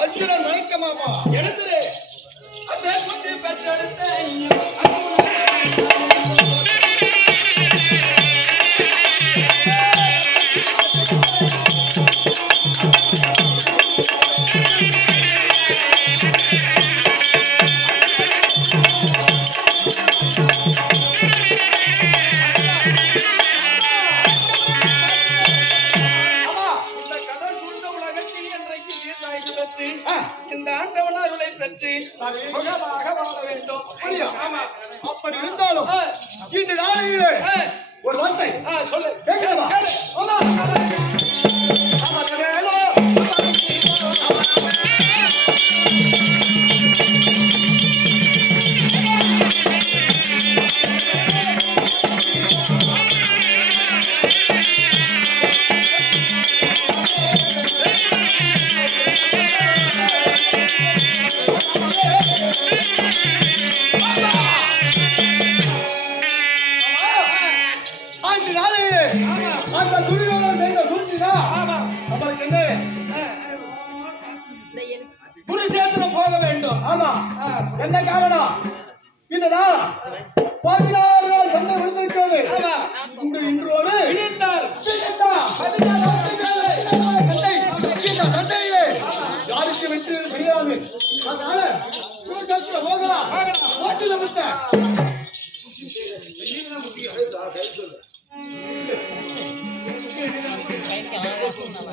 அர்ஜுனன் மயக்கமாமா. எழுந்துரு அதே குட்டி பெற்றெடுத்த நீர்நாய்க்கு பெற்று இந்த ஆண்டவன் அருளை பெற்று. சுகமாக வாழ வேண்டும்? ஆமா. அப்படி இருந்தாலும் இன்று நாளையிலே ஒரு வார்த்தை. சொல்லு. கேட்கலாமா? அந்த துரியோதனன் செய்த சூழ்ச்சினா ஆமா. நம்மளுக்கு என்ன குருஷேத்திரம் போக வேண்டும். ஆமா. என்ன காரணம்? என்னடா? பதினாறு நாள் சண்டை விழுந்திருக்கிறது. இந்த இன்றோடு இணைந்தால் சண்டை. இந்த சண்டையிலே யாருக்கு வெற்றி தெரியாது. அதனால குருசேத்திர போகலாம். போகலாம். ஓட்டு